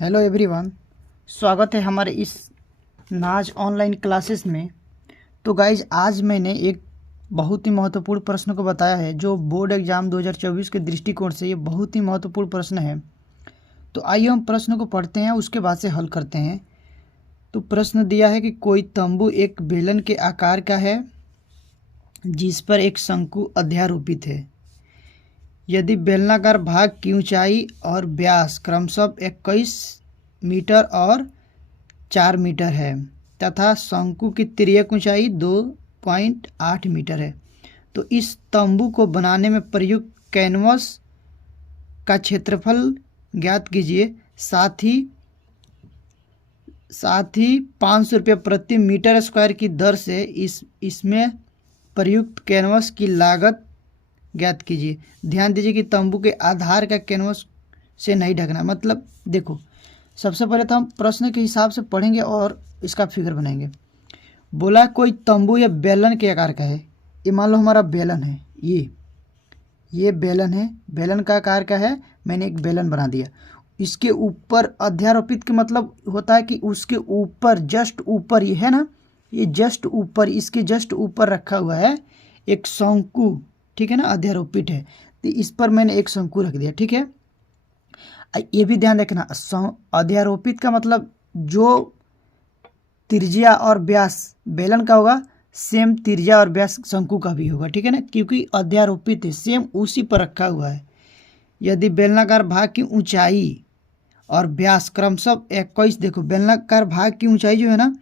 Hello everyone. स्वागत है हमारे इस नाज ऑनलाइन क्लासेस में। तो गाइज आज मैंने एक बहुत ही महत्वपूर्ण प्रश्न को बताया है जो बोर्ड एग्जाम 2024 के दृष्टिकोण से ये बहुत ही महत्वपूर्ण प्रश्न है। तो आइए हम प्रश्न को पढ़ते हैं, उसके बाद से हल करते हैं। तो प्रश्न दिया है कि कोई तंबू एक बेलन के आकार का है जिस पर एक शंकु अध्यारोपित है। यदि बेलनाकार भाग की ऊंचाई और व्यास क्रमशः 21 मीटर और 4 मीटर है तथा शंकु की तिर्यक ऊंचाई 2.8 मीटर है, तो इस तंबू को बनाने में प्रयुक्त कैनवस का क्षेत्रफल ज्ञात कीजिए। साथ ही 500 रुपये प्रति मीटर स्क्वायर की दर से इसमें प्रयुक्त कैनवस की लागत ज्ञात कीजिए। ध्यान दीजिए कि तंबू के आधार का कैनवस से नहीं ढकना। मतलब देखो, सबसे पहले तो हम प्रश्न के हिसाब से पढ़ेंगे और इसका फिगर बनाएंगे। बोला कोई तंबू या बेलन के आकार का है। ये मान लो हमारा बेलन है, ये बेलन है, बेलन का आकार का है। मैंने एक बेलन बना दिया। इसके ऊपर अध्यारोपित का मतलब होता है कि उसके ऊपर, जस्ट ऊपर, ये है ना, ये जस्ट ऊपर, इसके जस्ट ऊपर रखा हुआ है एक शंकु। ठीक है ना, अध्यारोपित है तो इस पर मैंने एक शंकु रख दिया। ठीक है, ये भी ध्यान रखना, अध्यारोपित का मतलब जो त्रिज्या और व्यास बेलन का होगा, सेम त्रिज्या और व्यास शंकु का भी होगा। ठीक है ना, क्योंकि अध्यारोपित है, सेम उसी पर रखा हुआ है। यदि बेलनाकार भाग की ऊंचाई और व्यास क्रमशः 21, देखो बेलनाकार भाग की ऊंचाई जो है ना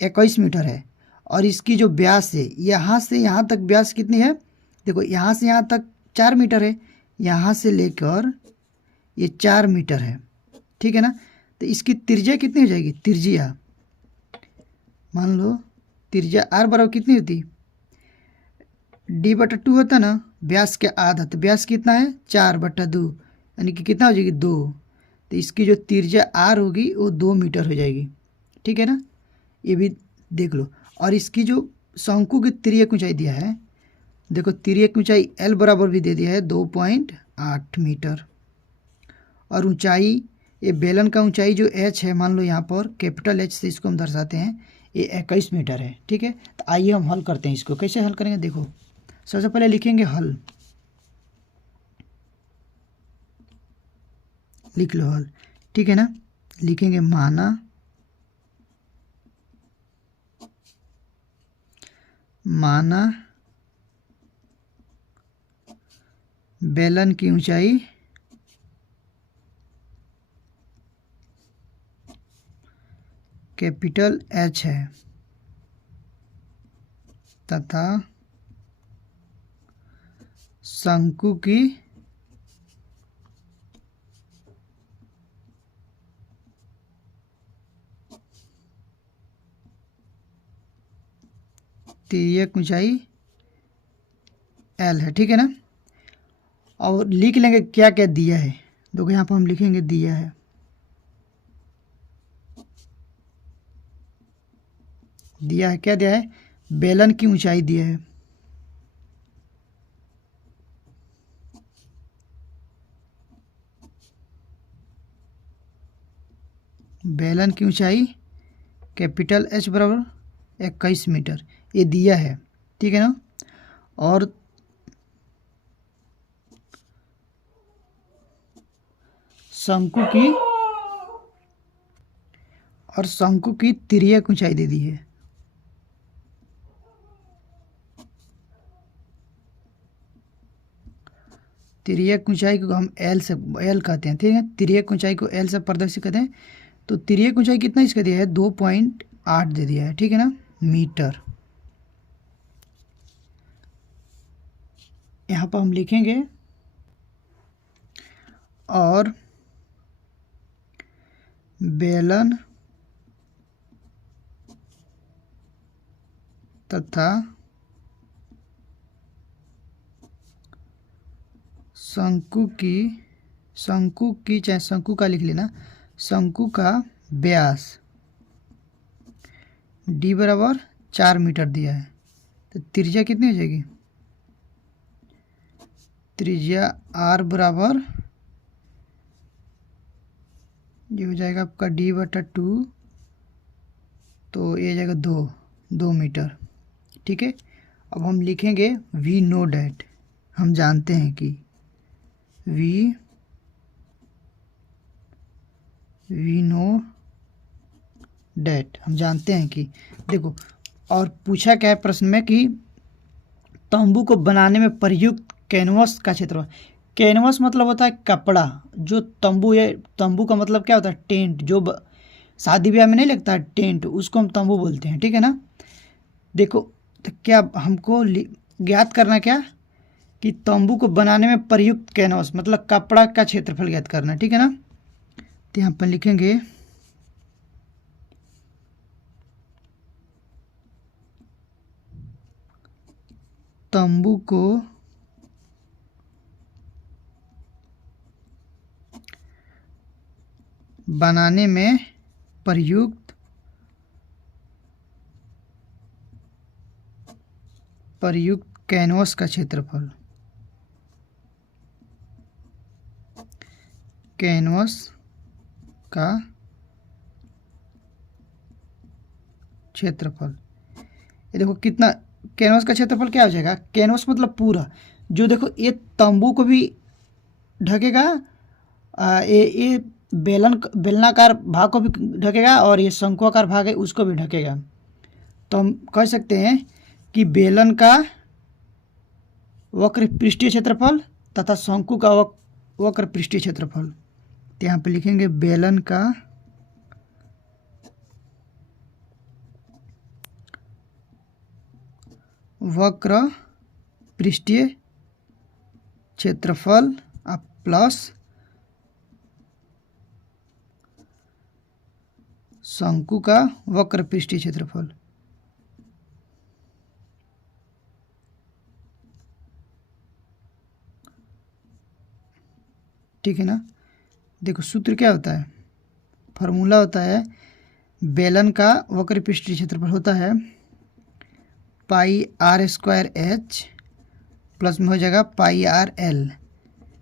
21 मीटर है और इसकी जो व्यास है यहाँ से यहाँ तक व्यास कितनी है, देखो यहाँ से यहाँ तक 4 मीटर है, यहाँ से लेकर ये 4 मीटर है। ठीक है ना, तो इसकी त्रिज्या कितनी हो जाएगी, त्रिज्या मान लो त्रिज्या आर बराबर कितनी होती, D/2 होता ना, व्यास के आधा, तो व्यास कितना है 4/2, यानी कि कितना हो जाएगी 2। तो इसकी जो त्रिज्या आर होगी वो 2 मीटर हो जाएगी। ठीक है ना, ये भी देख लो। और इसकी जो शंकु की तिर्यक ऊंचाई दिया है, देखो तिर्यक ऊंचाई L बराबर भी दे दिया है 2.8 मीटर। और ऊंचाई, ये बेलन का ऊंचाई जो H है, मान लो यहाँ पर कैपिटल H से इसको हम दर्शाते हैं, ये 21 मीटर है। ठीक है, तो आइए हम हल करते हैं। इसको कैसे हल करेंगे, देखो सबसे पहले लिखेंगे हल, लिख लो हल। ठीक है ना, लिखेंगे माना बेलन की ऊंचाई कैपिटल H है तथा शंकु की तिर्यक ऊंचाई L है। ठीक है ना, और लिख लेंगे क्या क्या दिया है। देखो यहाँ पर हम लिखेंगे दिया है, क्या दिया है, बेलन की ऊंचाई दिया है। बेलन की ऊंचाई कैपिटल H बराबर 21 मीटर, ये दिया है। ठीक है ना, और शंकु की तिर्यक ऊंचाई दे दी है। तिर्यक ऊंचाई को हम L कहते हैं। ठीक है, तिर्यक ऊंचाई को L से प्रदर्शित करते हैं। तो तिर्यक ऊंचाई कितना इसका दिया है, 2.8 दे दिया है। ठीक है ना, मीटर। यहाँ पर हम लिखेंगे और बेलन तथा शंकु की चाहे शंकु का लिख लेना, शंकु का व्यास D बराबर 4 मीटर दिया है। तो त्रिज्या कितनी हो जाएगी, त्रिज्या R बराबर ये हो जाएगा आपका D/2, तो ये जाएगा 2 मीटर। ठीक है, अब हम लिखेंगे वी नो डैट, हम जानते हैं कि वी नो डैट, हम जानते हैं कि, देखो और पूछा क्या है प्रश्न में कि तंबू को बनाने में प्रयुक्त कैनवस का क्षेत्र। कैनवस मतलब होता है कपड़ा, जो तंबू है, तंबू का मतलब क्या होता है, टेंट, जो शादी ब्याह में नहीं लगता है टेंट, उसको हम तंबू बोलते हैं। ठीक है ना। देखो तो क्या हमको ज्ञात करना क्या कि तंबू को बनाने में प्रयुक्त कैनवस मतलब कपड़ा का क्षेत्रफल ज्ञात करना। ठीक है ना। तो यहाँ पर लिखेंगे तंबू को बनाने में प्रयुक्त कैनवस का क्षेत्रफल, कैनवस का क्षेत्रफल। ये देखो कितना कैनवस का क्षेत्रफल क्या हो जाएगा, कैनवस मतलब पूरा, जो देखो ये तंबू को भी ढकेगा, ये बेलनाकार भाग को भी ढकेगा, और ये शंकुआकार भाग है उसको भी ढकेगा। तो हम कह सकते हैं कि बेलन का वक्र पृष्ठीय क्षेत्रफल तथा शंकु का वक्र पृष्ठीय क्षेत्रफल। तो यहाँ पे लिखेंगे बेलन का वक्र पृष्ठीय क्षेत्रफल प्लस शंकु का वक्र पृष्ठीय क्षेत्रफल। ठीक है ना। देखो सूत्र क्या होता है, फार्मूला होता है बेलन का वक्र पृष्ठीय क्षेत्रफल होता है πr²h प्लस में हो जाएगा πrl।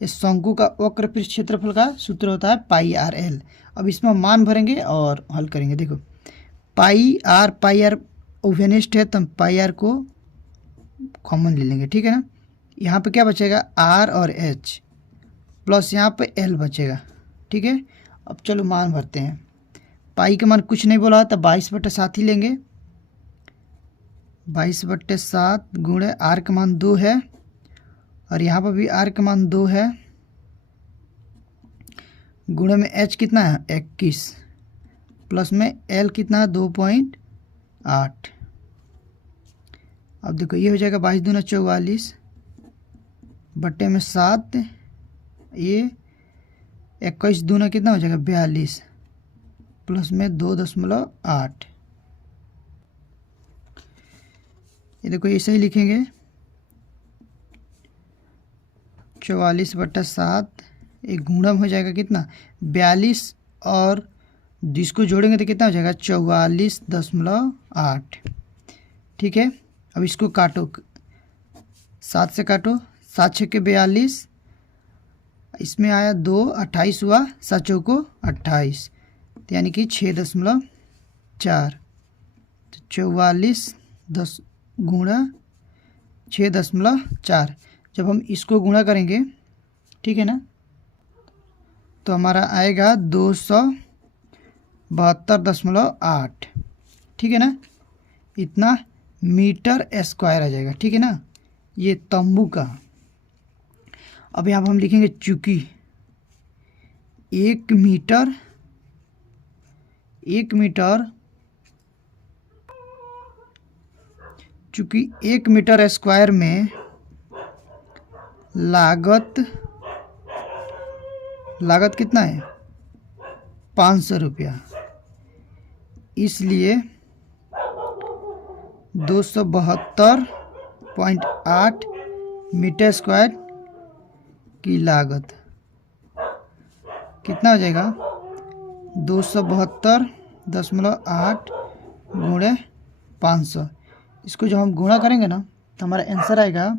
इस शंकु का वक्र पृष्ठ क्षेत्रफल का सूत्र होता है πrl। अब इसमें मान भरेंगे और हल करेंगे। देखो πr ओवेनिस्ट है, तो हम πr को कॉमन ले लेंगे। ठीक है ना। यहाँ पे क्या बचेगा r और h प्लस यहाँ पे l बचेगा। ठीक है। अब चलो मान भरते हैं। पाई का मान कुछ नहीं बोला तो 22/7 ही लेंगे। 22/7 गुणे r का मान 2 है, और यहाँ पर भी r का मान 2 है, गुणे में h कितना है 21, प्लस में l कितना है 2.8। अब देखो ये हो जाएगा 22 दूना 44 बट्टे में 7, ये 21 दूना कितना हो जाएगा 42, प्लस में 2.8। ये देखो ऐसे ही लिखेंगे 44/7, एक गुणम हो जाएगा कितना 42, और जिसको जोड़ेंगे तो कितना हो जाएगा 44.8। ठीक है। अब इसको काटो, 7 से काटो, 7 6 के 42, इसमें आया 2, 28 हुआ, 7 चौको 28, तो यानी कि 6.4। तो 44 गुणा 6.4, जब हम इसको गुणा करेंगे, ठीक है ना, तो हमारा आएगा 272.8। ठीक है ना। इतना मीटर स्क्वायर आ जाएगा। ठीक है ना, ये तंबू का। अब यहाँ पर हम लिखेंगे चूंकि 1 मीटर स्क्वायर में लागत कितना है 500 रुपया, इसलिए 272.8 मीटर स्क्वायर की लागत कितना हो जाएगा 272.8 गुणे 500। इसको जब हम गुणा करेंगे ना तो हमारा आंसर आएगा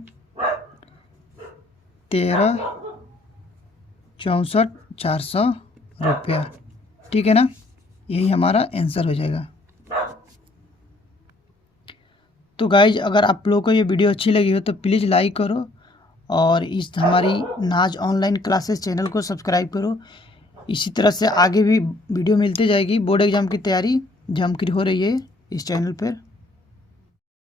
13,64,400 रुपया। ठीक है ना, यही हमारा आंसर हो जाएगा। तो गाइज अगर आप लोगों को ये वीडियो अच्छी लगी हो तो प्लीज़ लाइक करो और इस हमारी नाज ऑनलाइन क्लासेस चैनल को सब्सक्राइब करो। इसी तरह से आगे भी वीडियो मिलती जाएगी। बोर्ड एग्ज़ाम की तैयारी जम की हो रही है इस चैनल पर।